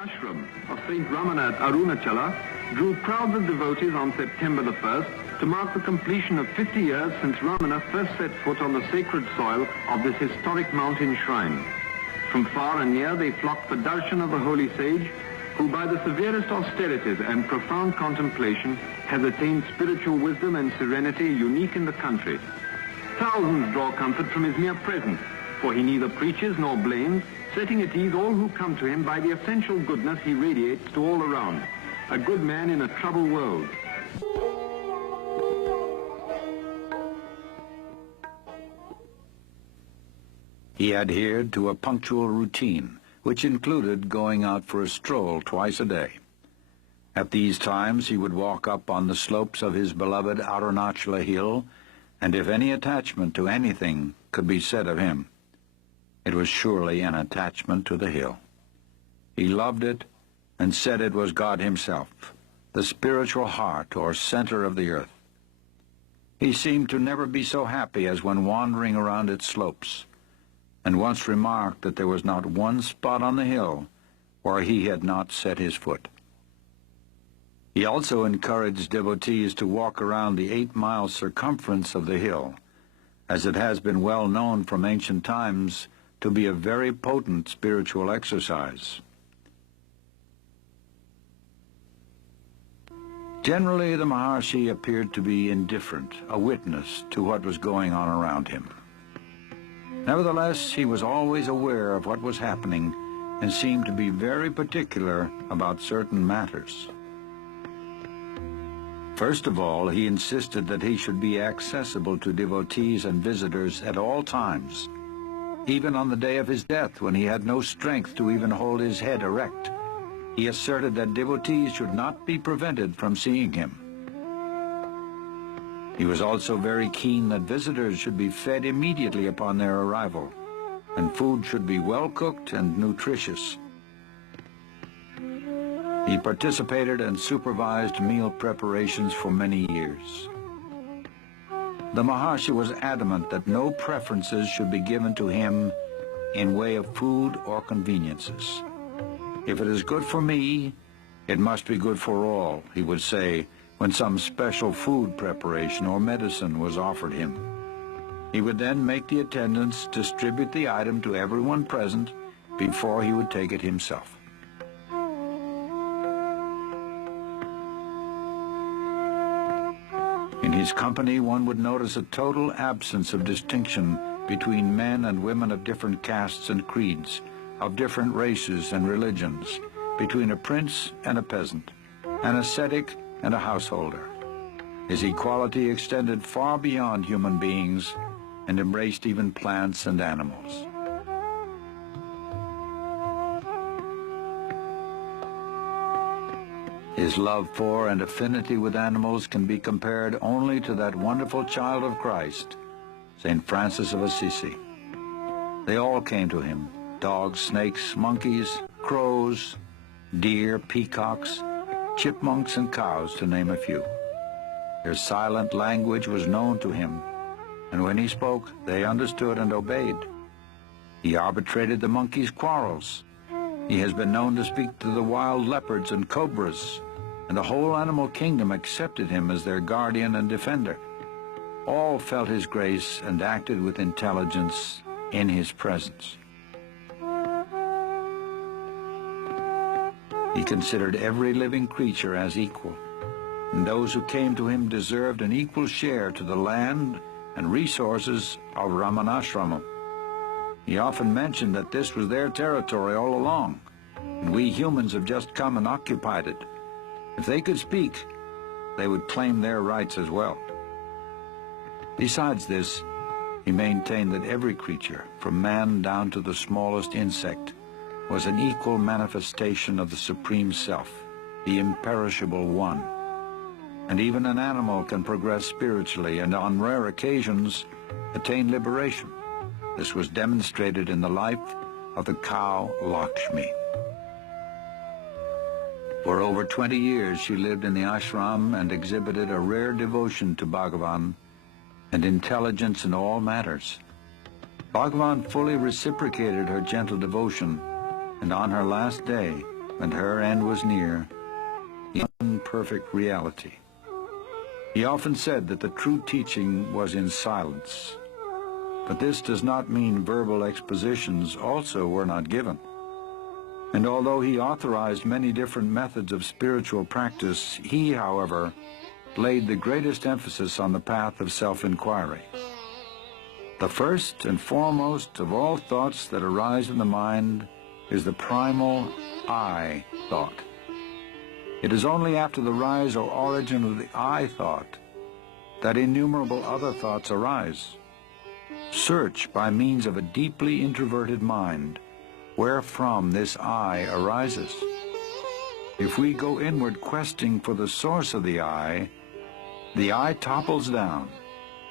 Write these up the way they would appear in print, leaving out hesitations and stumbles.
ashram of Saint Ramana at Arunachala drew crowds of devotees on September the 1st to mark the completion of 50 years since Ramana first set foot on the sacred soil of this historic mountain shrine. From far and near they flocked for darshan of the holy sage, who by the severest austerities and profound contemplation has attained spiritual wisdom and serenity unique in the country. Thousands draw comfort from his mere presence, for he neither preaches nor blames, setting at ease all who come to him by the essential goodness he radiates to all around. A good man in a troubled world. He adhered to a punctual routine, which included going out for a stroll twice a day. At these times he would walk up on the slopes of his beloved Arunachala hill, and if any attachment to anything could be said of him, it was surely an attachment to the hill. He loved it and said it was God himself, the spiritual heart or center of the earth. He seemed to never be so happy as when wandering around its slopes, and once remarked that there was not one spot on the hill where he had not set his foot. He also encouraged devotees to walk around the 8-mile circumference of the hill, as it has been well known from ancient times to be a very potent spiritual exercise. Generally, the Maharshi appeared to be indifferent, a witness to what was going on around him. Nevertheless, he was always aware of what was happening and seemed to be very particular about certain matters. First of all, he insisted that he should be accessible to devotees and visitors at all times, even on the day of his death when he had no strength to even hold his head erect. He asserted that devotees should not be prevented from seeing him. He was also very keen that visitors should be fed immediately upon their arrival, and food should be well cooked and nutritious. He participated and supervised meal preparations for many years. The Maharshi was adamant that no preferences should be given to him in way of food or conveniences. If it is good for me, it must be good for all, he would say when some special food preparation or medicine was offered him. He would then make the attendants distribute the item to everyone present before he would take it himself. In his company, one would notice a total absence of distinction between men and women of different castes and creeds, of different races and religions, between a prince and a peasant, an ascetic and a householder. His equality extended far beyond human beings and embraced even plants and animals. His love for and affinity with animals can be compared only to that wonderful child of Christ, St. Francis of Assisi. They all came to him, dogs, snakes, monkeys, crows, deer, peacocks, chipmunks, and cows, to name a few. Their silent language was known to him, and when he spoke, they understood and obeyed. He arbitrated the monkeys' quarrels. He has been known to speak to the wild leopards and cobras, and the whole animal kingdom accepted him as their guardian and defender. All felt his grace and acted with intelligence in his presence. He considered every living creature as equal, and those who came to him deserved an equal share to the land and resources of Ramanashramam. He often mentioned that this was their territory all along, and we humans have just come and occupied it. If they could speak, they would claim their rights as well. Besides this, he maintained that every creature, from man down to the smallest insect, was an equal manifestation of the Supreme Self, the imperishable One. And even an animal can progress spiritually and on rare occasions attain liberation. This was demonstrated in the life of the cow Lakshmi. For over 20 years she lived in the ashram and exhibited a rare devotion to Bhagavan and intelligence in all matters. Bhagavan fully reciprocated her gentle devotion, and on her last day, and her end was near, in perfect reality. He often said that the true teaching was in silence, but this does not mean verbal expositions also were not given. And although he authorized many different methods of spiritual practice, he, however, laid the greatest emphasis on the path of self-inquiry. The first and foremost of all thoughts that arise in the mind is the primal I thought. It is only after the rise or origin of the I thought that innumerable other thoughts arise. Search by means of a deeply introverted mind wherefrom this I arises. If we go inward questing for the source of the I topples down,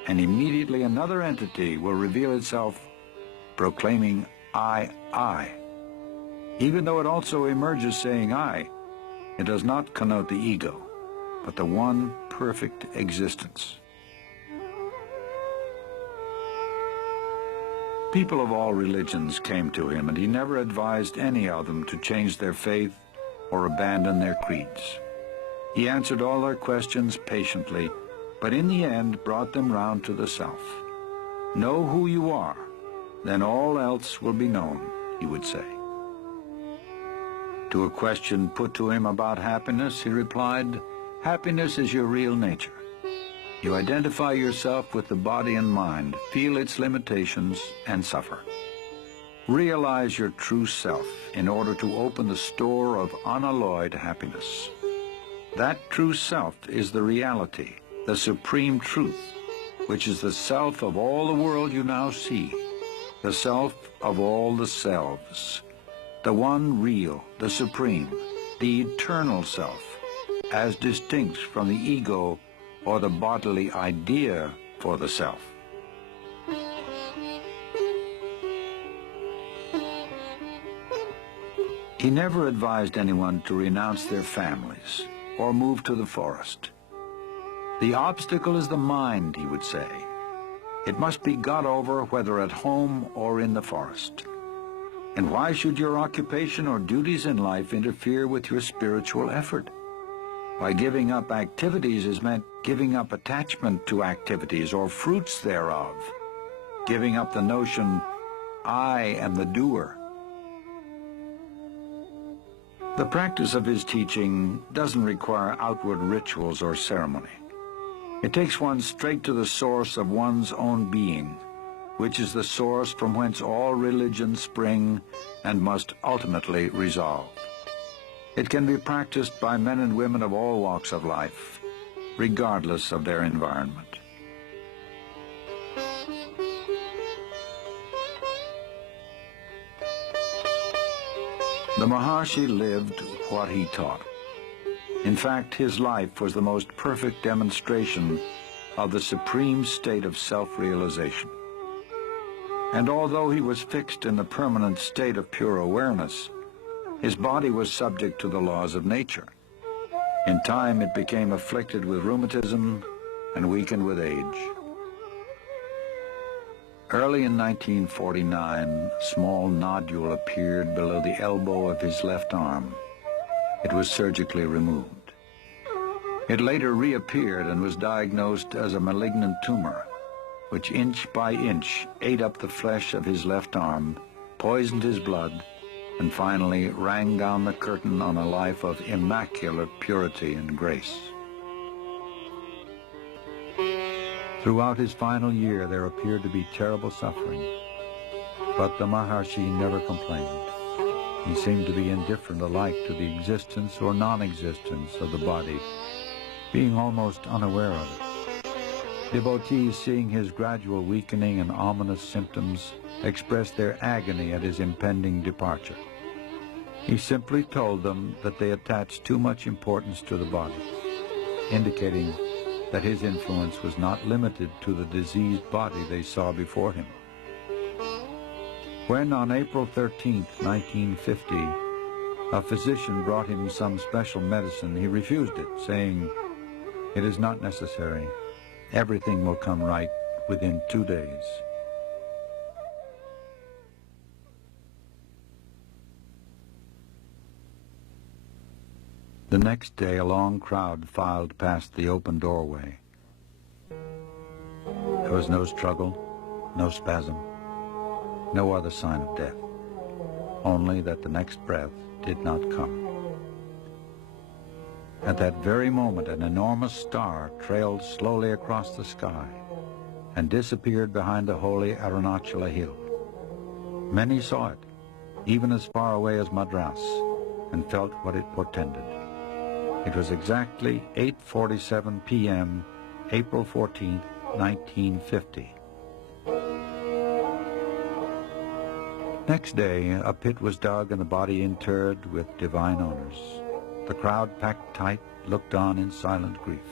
and immediately another entity will reveal itself proclaiming I. Even though it also emerges saying I, it does not connote the ego, but the one perfect existence. People of all religions came to him, and he never advised any of them to change their faith or abandon their creeds. He answered all their questions patiently, but in the end brought them round to the self. Know who you are, then all else will be known, he would say. To a question put to him about happiness, he replied, happiness is your real nature. You identify yourself with the body and mind, feel its limitations, and suffer. Realize your true self in order to open the store of unalloyed happiness. That true self is the reality, the supreme truth, which is the self of all the world you now see, the self of all the selves, the one real, the supreme, the eternal self, as distinct from the ego or the bodily idea for the self. He never advised anyone to renounce their families or move to the forest. The obstacle is the mind, he would say. It must be got over whether at home or in the forest. And why should your occupation or duties in life interfere with your spiritual effort? By giving up activities is meant giving up attachment to activities or fruits thereof, giving up the notion, I am the doer. The practice of his teaching doesn't require outward rituals or ceremony. It takes one straight to the source of one's own being, which is the source from whence all religions spring and must ultimately resolve. It can be practiced by men and women of all walks of life, regardless of their environment. The Maharshi lived what he taught. In fact, his life was the most perfect demonstration of the supreme state of self-realization. And although he was fixed in the permanent state of pure awareness, his body was subject to the laws of nature. In time, it became afflicted with rheumatism and weakened with age. Early in 1949, a small nodule appeared below the elbow of his left arm. It was surgically removed. It later reappeared and was diagnosed as a malignant tumor, which inch by inch ate up the flesh of his left arm, poisoned his blood, and finally rang down the curtain on a life of immaculate purity and grace. Throughout his final year, there appeared to be terrible suffering, but the Maharshi never complained. He seemed to be indifferent alike to the existence or non-existence of the body, being almost unaware of it. Devotees, seeing his gradual weakening and ominous symptoms, expressed their agony at his impending departure. He simply told them that they attached too much importance to the body, indicating that his influence was not limited to the diseased body they saw before him. When on April 13, 1950, a physician brought him some special medicine, he refused it, saying, "It is not necessary. Everything will come right within 2 days." The next day, a long crowd filed past the open doorway. There was no struggle, no spasm, no other sign of death, only that the next breath did not come. At that very moment, an enormous star trailed slowly across the sky and disappeared behind the holy Arunachala hill. Many saw it, even as far away as Madras, and felt what it portended. It was exactly 8:47 p.m., April 14, 1950. Next day, a pit was dug and the body interred with divine honors. The crowd, packed tight, looked on in silent grief.